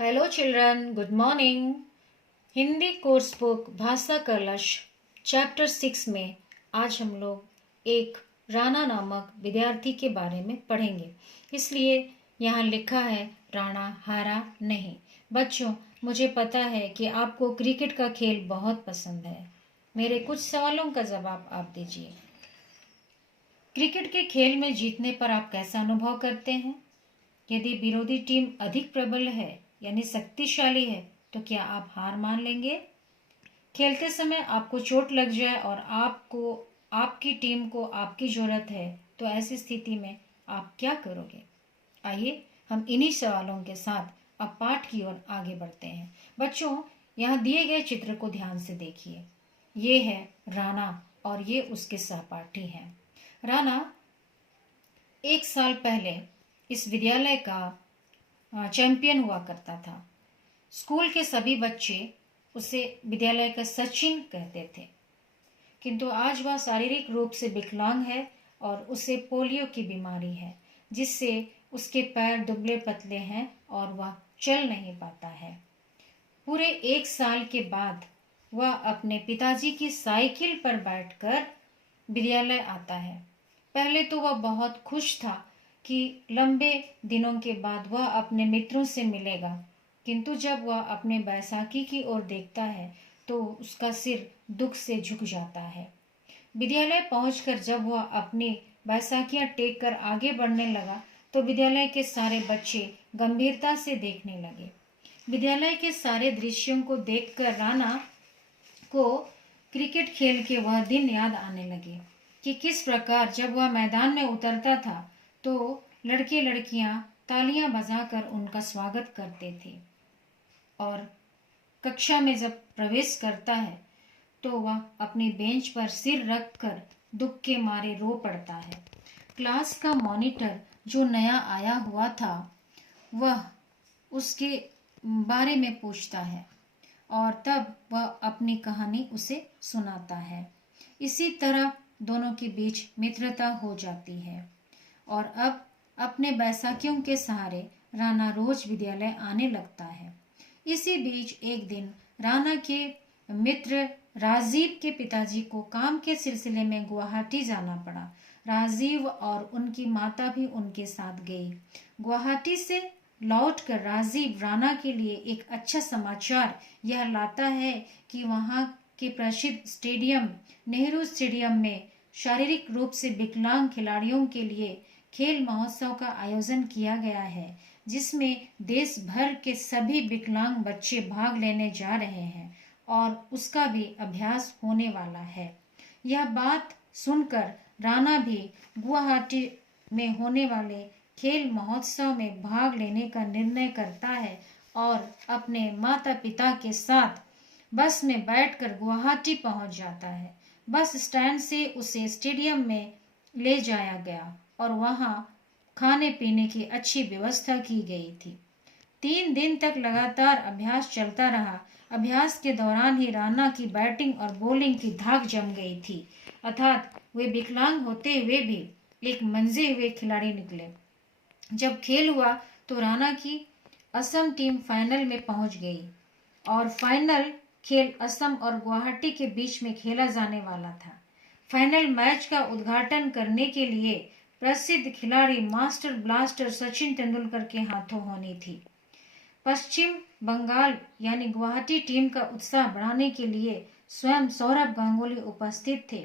Hello children, good morning. Hindi course book भाषा कलश chapter 6 में आज हम लोग एक राणा नामक विद्यार्थी के बारे में पढ़ेंगे। इसलिए यहाँ लिखा है राणा हारा नहीं। बच्चों, मुझे पता है कि आपको क्रिकेट का खेल बहुत पसंद है। मेरे कुछ सवालों का जवाब आप दीजिए। क्रिकेट के खेल में जीतने पर आप कैसा अनुभव करते हैं? यदि विरोधी टीम अधिक प्रबल है यानी शक्तिशाली है तो क्या आप हार मान लेंगे? खेलते समय आपको चोट लग जाए और आपकी टीम को आपकी जरूरत है तो ऐसी स्थिति में आप क्या करोगे? आइए हम इन्हीं सवालों के साथ अब पाठ की ओर आगे बढ़ते हैं। बच्चों, यहाँ दिए गए चित्र को ध्यान से देखिए। ये है राणा और ये उसके सहपाठी हैं। राणा एक साल पहले इस विद्यालय का चैंपियन हुआ करता था। स्कूल के सभी बच्चे उसे विद्यालय का सचिन कहते थे, किंतु आज वह शारीरिक रूप से विकलांग है और उसे पोलियो की बीमारी है, जिससे उसके पैर दुबले पतले हैं और वह चल नहीं पाता है। पूरे एक साल के बाद वह अपने पिताजी की साइकिल पर बैठकर विद्यालय आता है। पहले तो वह बहुत खुश था कि लंबे दिनों के बाद वह अपने मित्रों से मिलेगा, किंतु जब वह अपने बैसाखी की ओर देखता है तो उसका सिर दुख से झुक जाता है। विद्यालय पहुंचकर जब वह अपनी बैसाखियां टेक कर आगे बढ़ने लगा तो विद्यालय के सारे बच्चे गंभीरता से देखने लगे। विद्यालय के सारे दृश्यों को देखकर राणा को क्रिकेट खेल के वह दिन याद आने लगे कि किस प्रकार जब वह मैदान में उतरता था तो लड़के लड़कियां तालियां बजाकर उनका स्वागत करते थे और कक्षा में जब प्रवेश करता है तो वह अपनी बेंच पर सिर रखकर दुख के मारे रो पड़ता है। क्लास का मॉनिटर जो नया आया हुआ था वह उसके बारे में पूछता है और तब वह अपनी कहानी उसे सुनाता है। इसी तरह दोनों के बीच मित्रता हो जाती है और अब अपने बैसाखियों के सहारे राणा रोज विद्यालय आने लगता है। इसी बीच एक दिन राणा के मित्र राजीव के पिताजी को काम के सिलसिले में गुवाहाटी जाना पड़ा। राजीव और उनकी माता भी उनके साथ गई। गुवाहाटी से लौटकर राजीव राणा के लिए एक अच्छा समाचार यह लाता है कि वहाँ के प्रसिद्ध स्टेडियम नेहरू स्टेडियम में शारीरिक रूप से विकलांग खिलाड़ियों के लिए खेल महोत्सव का आयोजन किया गया है, जिसमें देश भर के सभी विकलांग बच्चे भाग लेने जा रहे हैं और उसका भी अभ्यास होने वाला है। यह बात सुनकर राणा भी गुवाहाटी में होने वाले खेल महोत्सव में भाग लेने का निर्णय करता है और अपने माता पिता के साथ बस में बैठकर गुवाहाटी पहुंच जाता है। बस स्टैंड से उसे स्टेडियम में ले जाया गया और वहां खाने पीने की अच्छी व्यवस्था की गई थी। 3 दिन तक लगातार अभ्यास चलता रहा। अभ्यास के दौरान ही राणा की बैटिंग और बॉलिंग की धाक जम गई थी, अर्थात वे विकलांग होते हुए भी एक मंजे हुए खिलाड़ी निकले। जब खेल हुआ तो राणा की असम टीम फाइनल में पहुंच गई और फाइनल खेल असम और गुवाहाटी के बीच में खेला जाने वाला था। फाइनल मैच का उद्घाटन करने के लिए प्रसिद्ध खिलाड़ी मास्टर ब्लास्टर सचिन तेंदुलकर के हाथों होनी थी। पश्चिम बंगाल यानी गुवाहाटी टीम का उत्साह बढ़ाने के लिए स्वयं सौरभ गांगुली उपस्थित थे।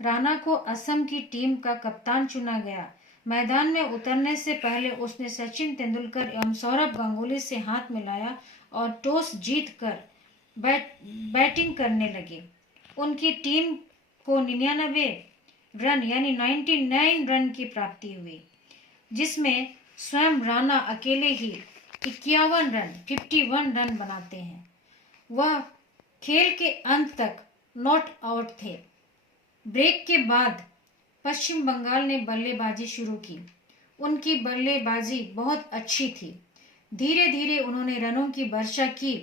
राणा को असम की टीम का कप्तान चुना गया। मैदान में उतरने से पहले उसने सचिन तेंदुलकर एवं सौरभ गांगुली से हाथ मिलाया और टॉस जीतकर बैटिंग करने लगे। उनकी टीम को 99 रन यानी 99 रन की प्राप्ति हुई, जिसमें स्वयं राणा अकेले ही 51 रन बनाते हैं। वह खेल के अंत तक नॉट आउट थे। ब्रेक के बाद पश्चिम बंगाल ने बल्लेबाजी शुरू की। उनकी बल्लेबाजी बहुत अच्छी थी। धीरे धीरे उन्होंने रनों की वर्षा की।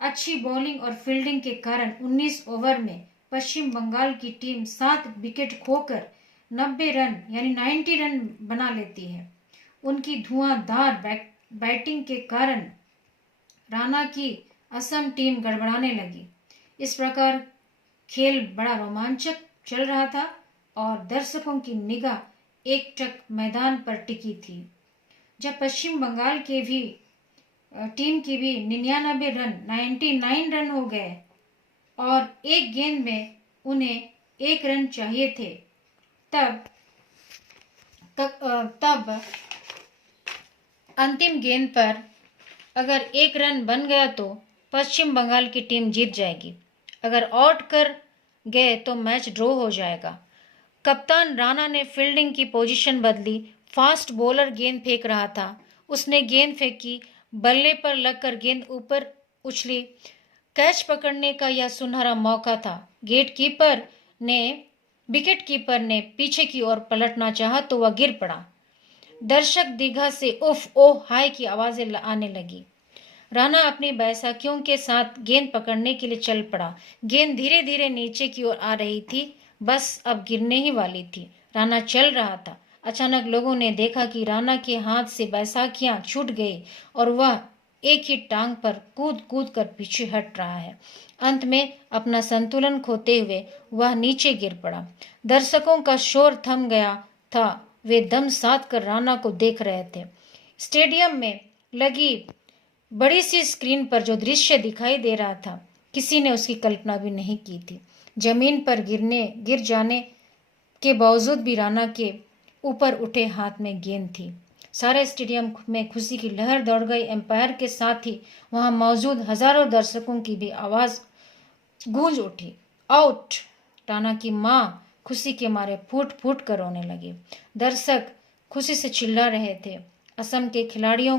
अच्छी बॉलिंग और फील्डिंग के कारण 19 ओवर में पश्चिम बंगाल की टीम 7 विकेट खोकर 90 रन यानी 90 रन बना लेती है। उनकी धुआंधार बैटिंग के कारण राणा की असम टीम गड़बड़ाने लगी। इस प्रकार खेल बड़ा रोमांचक चल रहा था और दर्शकों की निगाह एकटक मैदान पर टिकी थी। जब पश्चिम बंगाल के भी टीम की भी 99 रन हो गए और एक गेंद में उन्हें 1 रन चाहिए थे, तब तब अंतिम गेंद पर अगर 1 रन बन गया तो पश्चिम बंगाल की टीम जीत जाएगी। अगर आउट कर गए तो मैच ड्रॉ हो जाएगा। कप्तान राणा ने फील्डिंग की पोजीशन बदली। फास्ट बॉलर गेंद फेंक रहा था। उसने गेंद फेंकी, बल्ले पर लगकर गेंद ऊपर उछली। कैच पकड़ने का यह सुनहरा मौका था। विकेट कीपर ने पीछे की ओर पलटना चाहा तो वह गिर पड़ा। दर्शक दीर्घा से उफ ओह हाय की आवाजें आने लगी। राणा अपनी बैसाखियों के साथ गेंद पकड़ने के लिए चल पड़ा। गेंद धीरे धीरे नीचे की ओर आ रही थी, बस अब गिरने ही वाली थी। राणा चल रहा था। अचानक लोगों ने देखा कि राणा के हाथ से बैसाखियां छूट गई और वह एक ही टांग पर कूद कूद कर पीछे हट रहा है। अंत में अपना संतुलन खोते हुए वह नीचे गिर पड़ा। दर्शकों का शोर थम गया था। वे दम साध कर राणा को देख रहे थे। स्टेडियम में लगी बड़ी सी स्क्रीन पर जो दृश्य दिखाई दे रहा था, किसी ने उसकी कल्पना भी नहीं की थी। जमीन पर गिर जाने के बावजूद भी राणा के ऊपर उठे हाथ में गेंद थी। सारे स्टेडियम में खुशी की लहर दौड़ गई। एम्पायर के साथ ही वहां मौजूद हजारों दर्शकों की भी आवाज गूंज उठी, आउट। राणा की मां खुशी के मारे फूट फूट कर रोने लगी। दर्शक खुशी से चिल्ला रहे थे। असम के खिलाड़ियों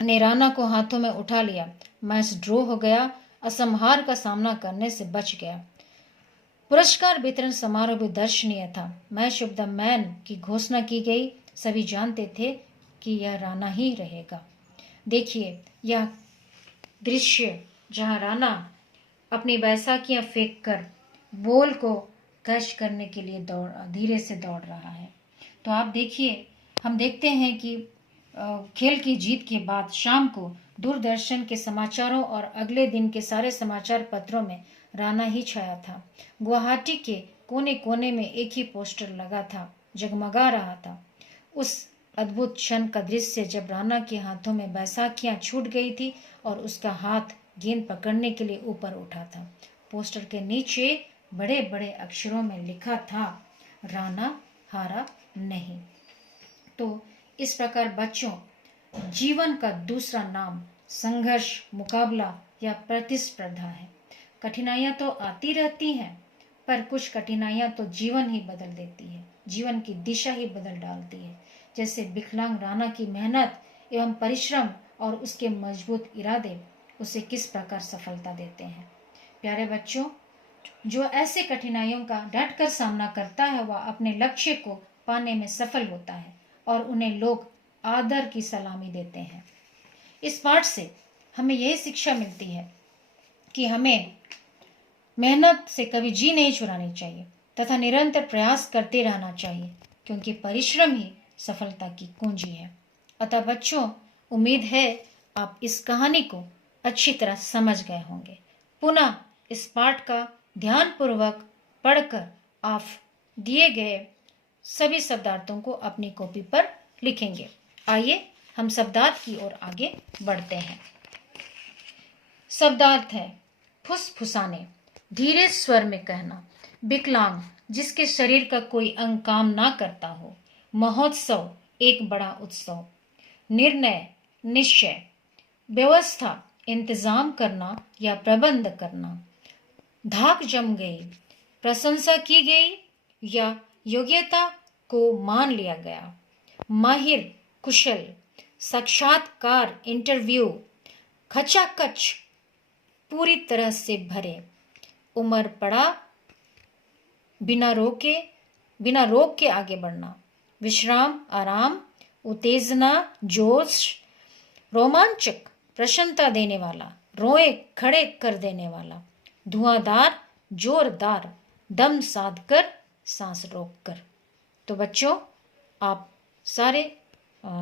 ने राणा को हाथों में उठा लिया। मैच ड्रॉ हो गया। असम हार का सामना करने से बच गया। पुरस्कार वितरण समारोह भी दर्शनीय था। मैच ऑफ द मैन की घोषणा की गई। सभी जानते थे कि यह राणा ही रहेगा। देखिए यह दृश्य जहां राणा अपनी बैसाखियां फेंक कर बॉल को कैच करने के लिए धीरे से दौड़ रहा है। तो आप देखिए, हम देखते हैं कि खेल की जीत के बाद शाम को दूरदर्शन के समाचारों और अगले दिन के सारे समाचार पत्रों में राणा ही छाया था। गुवाहाटी के कोने कोने में एक ही पोस्टर लगा था, जगमगा रहा था। उस अद्भुत क्षण का दृश्य जब राणा के हाथों में बैसाखियां छूट गई थी और उसका हाथ गेंद पकड़ने के लिए ऊपर उठा था। पोस्टर के नीचे बड़े बड़े अक्षरों में लिखा था, राणा हारा नहीं। तो इस प्रकार बच्चों, जीवन का दूसरा नाम संघर्ष, मुकाबला या प्रतिस्पर्धा है। कठिनाइयां तो आती रहती हैं, पर कुछ कठिनाइयां तो जीवन ही बदल देती है, जीवन की दिशा ही बदल डालती है। जैसे विकलांग राणा की मेहनत एवं परिश्रम और उसके मजबूत इरादे उसे किस प्रकार सफलता देते हैं। प्यारे बच्चों, जो ऐसे कठिनाइयों का डट कर सामना करता है वह अपने लक्ष्य को पाने में सफल होता है और उन्हें लोग आदर की सलामी देते हैं। इस पाठ से हमें यही शिक्षा मिलती है कि हमें मेहनत से कभी जी नहीं छुड़ानी चाहिए तथा निरंतर प्रयास करते रहना चाहिए, क्योंकि परिश्रम ही सफलता की कुंजी है। अतः बच्चों, उम्मीद है आप इस कहानी को अच्छी तरह समझ गए होंगे। पुनः इस पाठ का ध्यानपूर्वक पढ़कर आप दिए गए सभी शब्दार्थों को अपनी कॉपी पर लिखेंगे। आइए हम शब्दार्थ की ओर आगे बढ़ते हैं। शब्दार्थ है फुसफुसाने, धीरे स्वर में कहना। विकलांग, जिसके शरीर का कोई अंग काम ना करता हो। महोत्सव, एक बड़ा उत्सव। निर्णय, निश्चय। व्यवस्था, इंतजाम करना या प्रबंध करना। धाक जम गई, प्रशंसा की गई या योग्यता को मान लिया गया। माहिर, कुशल। साक्षात्कार, इंटरव्यू। खचाखच, पूरी तरह से भरे। उमर पड़ा, बिना रोक के आगे बढ़ना। विश्राम, आराम। उत्तेजना, जोश। रोमांचक, प्रसन्नता देने वाला, रोए खड़े कर देने वाला। धुआंधार, जोरदार, दम साध कर, सांस रोक कर। तो बच्चों, आप सारे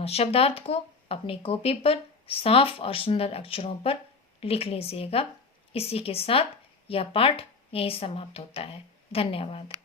शब्दार्थ को अपनी कॉपी पर साफ और सुंदर अक्षरों पर लिख लीजिएगा। इसी के साथ यह पाठ यहीं समाप्त होता है। धन्यवाद।